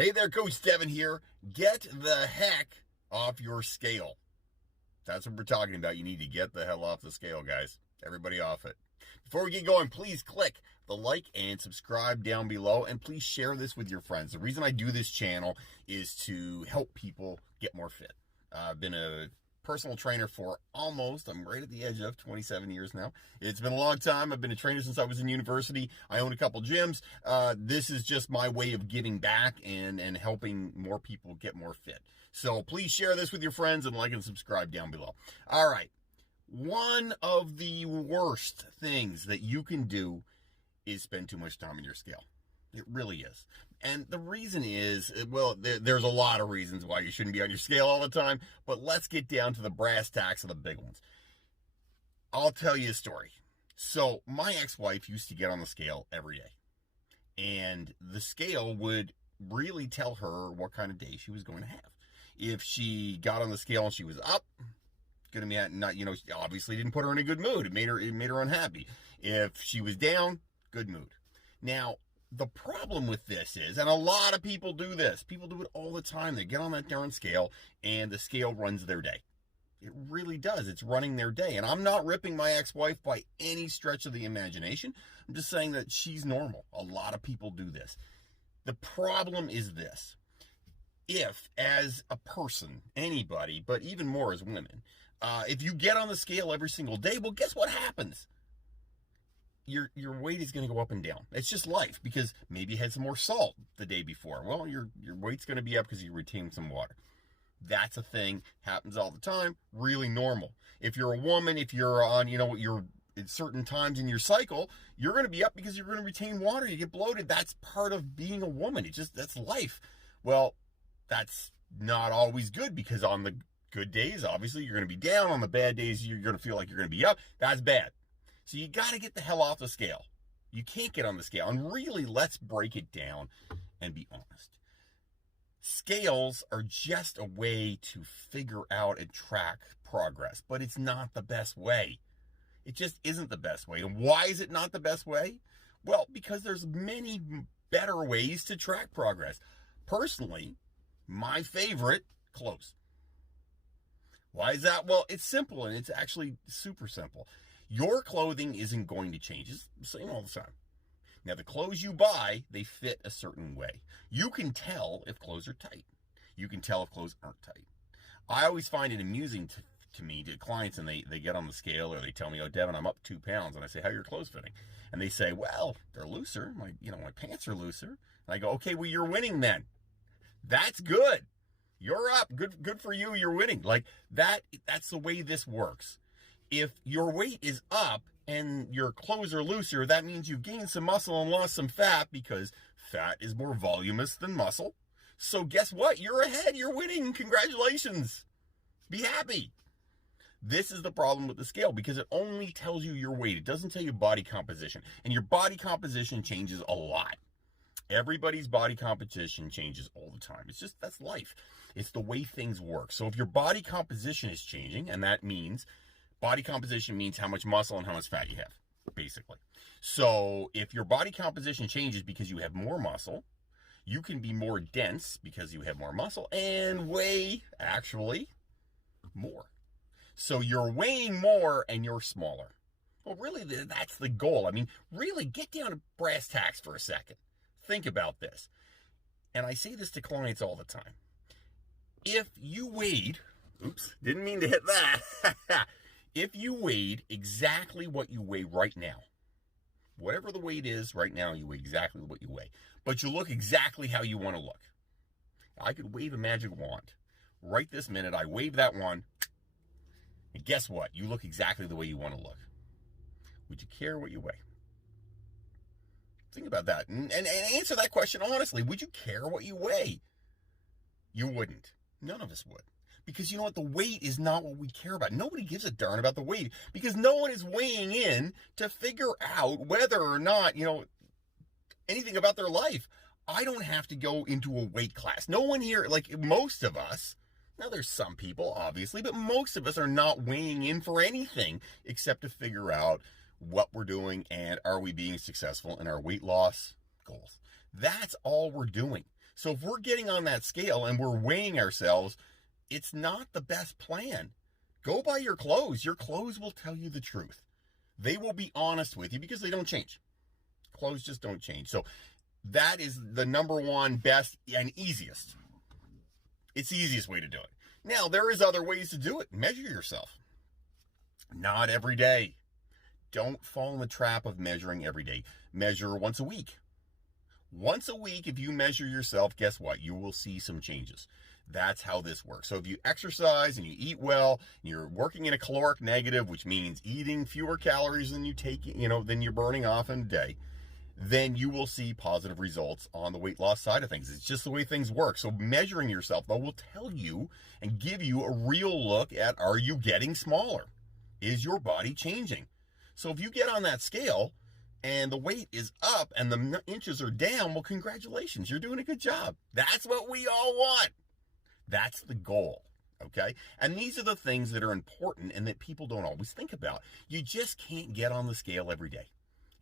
Hey there, Coach Devin here. Get the heck off your scale. That's what we're talking about. You need to get the hell off the scale, guys. Everybody off it. Before we get going, please click the like and subscribe down below, and please share this with your friends. The reason I do this channel is to help people get more fit. I've been a personal trainer for I'm right at the edge of 27 years now. It's been a long time. I've been a trainer since I was in university. I own a couple gyms. This is just my way of giving back and helping more people get more fit. So please share this with your friends and like and subscribe down below. All right. One of the worst things that you can do is spend too much time on your scale. It really is. And the reason is, well, there's a lot of reasons why you shouldn't be on your scale all the time, but let's get down to the brass tacks of the big ones. I'll tell you a story. So my ex-wife used to get on the scale every day, and the scale would really tell her what kind of day she was going to have. If she got on the scale and she was up, going to be not, obviously didn't put her in a good mood. It made her unhappy. If she was down, good mood. Now, the problem with this is, and a lot of people do this, people do it all the time. They get on that darn scale and the scale runs their day. It really does. It's running their day. And I'm not ripping my ex-wife by any stretch of the imagination. I'm just saying that she's normal. A lot of people do this. The problem is this. If, as a person, anybody, but even more as women, if you get on the scale every single day, well, guess what happens? Your weight is going to go up and down. It's just life, because maybe you had some more salt the day before. Well, your weight's going to be up because you retained some water. That's a thing. Happens all the time. Really normal. If you're a woman, if you're on, you're at certain times in your cycle, you're going to be up because you're going to retain water. You get bloated. That's part of being a woman. That's life. Well, that's not always good, because on the good days, obviously, you're going to be down. On the bad days, you're going to feel like you're going to be up. That's bad. So you got to get the hell off the scale. You can't get on the scale. And really, let's break it down and be honest. Scales are just a way to figure out and track progress, but it's not the best way. It just isn't the best way. And why is it not the best way? Well, because there's many better ways to track progress. Personally, my favorite, clothes. Why is that? Well, it's simple, and it's actually super simple. Your clothing isn't going to change. It's the same all the time. Now, the clothes you buy, they fit a certain way. You can tell if clothes are tight. You can tell if clothes aren't tight. I always find it amusing to clients, and they get on the scale, or they tell me, "Oh, Devin, I'm up 2 pounds." And I say, "How are your clothes fitting?" And they say, "Well, they're looser. My pants are looser." And I go, "Okay, well, you're winning then. That's good. You're up. Good for you. You're winning." Like that's the way this works. If your weight is up and your clothes are looser, that means you've gained some muscle and lost some fat, because fat is more voluminous than muscle. So guess what? You're ahead. You're winning. Congratulations. Be happy. This is the problem with the scale, because it only tells you your weight. It doesn't tell you body composition. And your body composition changes a lot. Everybody's body composition changes all the time. That's life. It's the way things work. So if your body composition is changing, and that means body composition means how much muscle and how much fat you have, basically. So if your body composition changes because you have more muscle, you can be more dense because you have more muscle and weigh actually more. So you're weighing more and you're smaller. Well, really, that's the goal. I mean, really get down to brass tacks for a second. Think about this. And I say this to clients all the time. If you weighed, didn't mean to hit that. If you weighed exactly what you weigh right now, whatever the weight is right now, you weigh exactly what you weigh, but you look exactly how you want to look. I could wave a magic wand. Right this minute, I wave that wand, and guess what? You look exactly the way you want to look. Would you care what you weigh? Think about that and answer that question honestly. Would you care what you weigh? You wouldn't. None of us would. Because you know what? The weight is not what we care about. Nobody gives a darn about the weight, because no one is weighing in to figure out whether or not, anything about their life. I don't have to go into a weight class. No one here, like most of us, now there's some people, obviously, but most of us are not weighing in for anything except to figure out what we're doing and are we being successful in our weight loss goals. That's all we're doing. So if we're getting on that scale and we're weighing ourselves, it's not the best plan. Go by your clothes. Your clothes will tell you the truth. They will be honest with you because they don't change. Clothes just don't change. So that is the number one best and easiest. It's the easiest way to do it. Now, there is other ways to do it. Measure yourself. Not every day. Don't fall in the trap of measuring every day. Measure once a week. Once a week, if you measure yourself, guess what? You will see some changes. That's how this works. So if you exercise and you eat well, and you're working in a caloric negative, which means eating fewer calories than than you're burning off in a day, then you will see positive results on the weight loss side of things. It's just the way things work. So measuring yourself, though, will tell you and give you a real look at, are you getting smaller? Is your body changing? So if you get on that scale and the weight is up and the inches are down, well, congratulations, you're doing a good job. That's what we all want. That's the goal, okay? And these are the things that are important and that people don't always think about. You just can't get on the scale every day.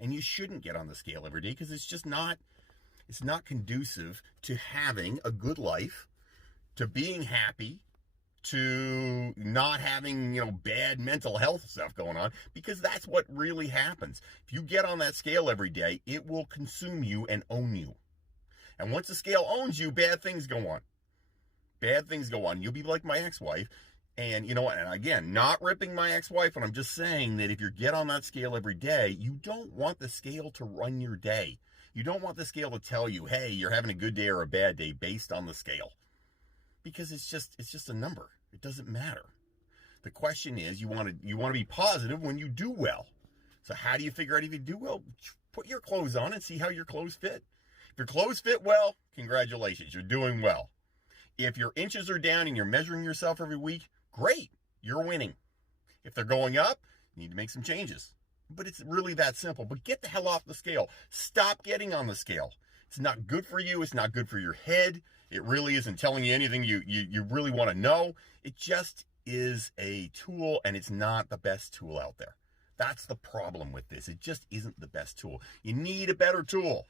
And you shouldn't get on the scale every day because it's not conducive to having a good life, to being happy, to not having, bad mental health stuff going on, because that's what really happens. If you get on that scale every day, it will consume you and own you. And once the scale owns you, bad things go on. Bad things go on. You'll be like my ex-wife. And you know what? And again, not ripping my ex-wife, and I'm just saying that if you get on that scale every day, you don't want the scale to run your day. You don't want the scale to tell you, hey, you're having a good day or a bad day based on the scale. Because it's just a number. It doesn't matter. The question is, you want to be positive when you do well. So how do you figure out if you do well? Put your clothes on and see how your clothes fit. If your clothes fit well, congratulations, you're doing well. If your inches are down and you're measuring yourself every week, great, you're winning. If they're going up, you need to make some changes. But it's really that simple. But get the hell off the scale. Stop getting on the scale. It's not good for you. It's not good for your head. It really isn't telling you anything you really want to know. It just is a tool, and it's not the best tool out there. That's the problem with this. It just isn't the best tool. You need a better tool.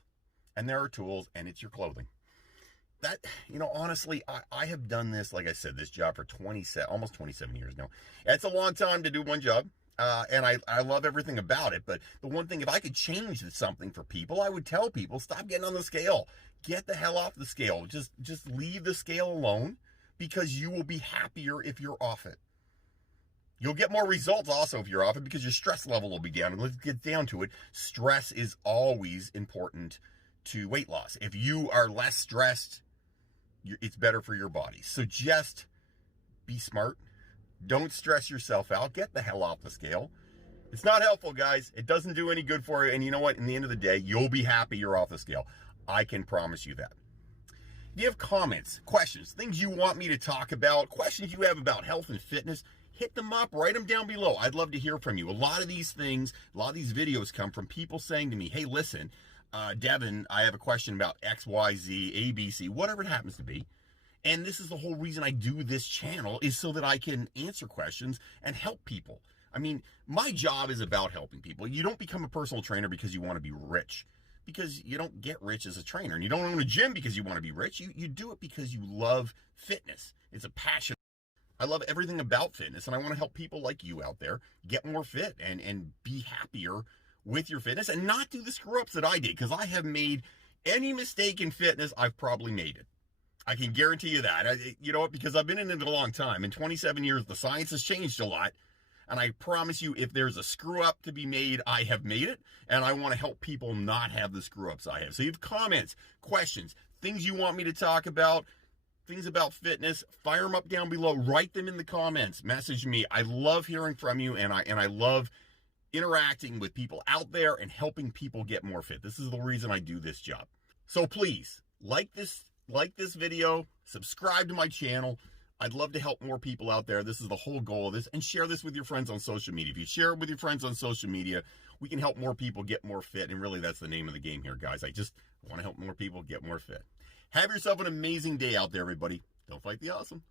And there are tools, and it's your clothing. That, honestly, I have done this, like I said, this job for almost 27 years now. It's a long time to do one job, and I love everything about it. But the one thing, if I could change something for people, I would tell people, stop getting on the scale. Get the hell off the scale. Just leave the scale alone, because you will be happier if you're off it. You'll get more results also if you're off it, because your stress level will be down. And let's get down to it. Stress is always important to weight loss. If you are less stressed, it's better for your body. So just be smart. Don't stress yourself out. Get the hell off the scale. It's not helpful, guys. It doesn't do any good for you. And you know what? In the end of the day, you'll be happy you're off the scale. I can promise you that. If you have comments, questions, things you want me to talk about, questions you have about health and fitness, hit them up, write them down below. I'd love to hear from you. A lot of these videos come from people saying to me, hey, listen, Devin, I have a question about X, Y, Z, ABC, whatever it happens to be. And this is the whole reason I do this channel, is so that I can answer questions and help people. I mean, my job is about helping people. You don't become a personal trainer because you want to be rich, because you don't get rich as a trainer. And you don't own a gym because you want to be rich. You do it because you love fitness. It's a passion. I love everything about fitness, and I want to help people like you out there get more fit and be happier with your fitness and not do the screw-ups that I did, because I have made any mistake in fitness, I've probably made it. I can guarantee you that. You know what? Because I've been in it a long time. In 27 years, the science has changed a lot. And I promise you, if there's a screw-up to be made, I have made it. And I want to help people not have the screw-ups I have. So you have comments, questions, things you want me to talk about, things about fitness, fire them up down below. Write them in the comments. Message me. I love hearing from you, and I love interacting with people out there and helping people get more fit. This is the reason I do this job. So please, like this video, subscribe to my channel. I'd love to help more people out there. This is the whole goal of this. And share this with your friends on social media. If you share it with your friends on social media, we can help more people get more fit. And really, that's the name of the game here, guys. I just want to help more people get more fit. Have yourself an amazing day out there, everybody. Don't fight the awesome.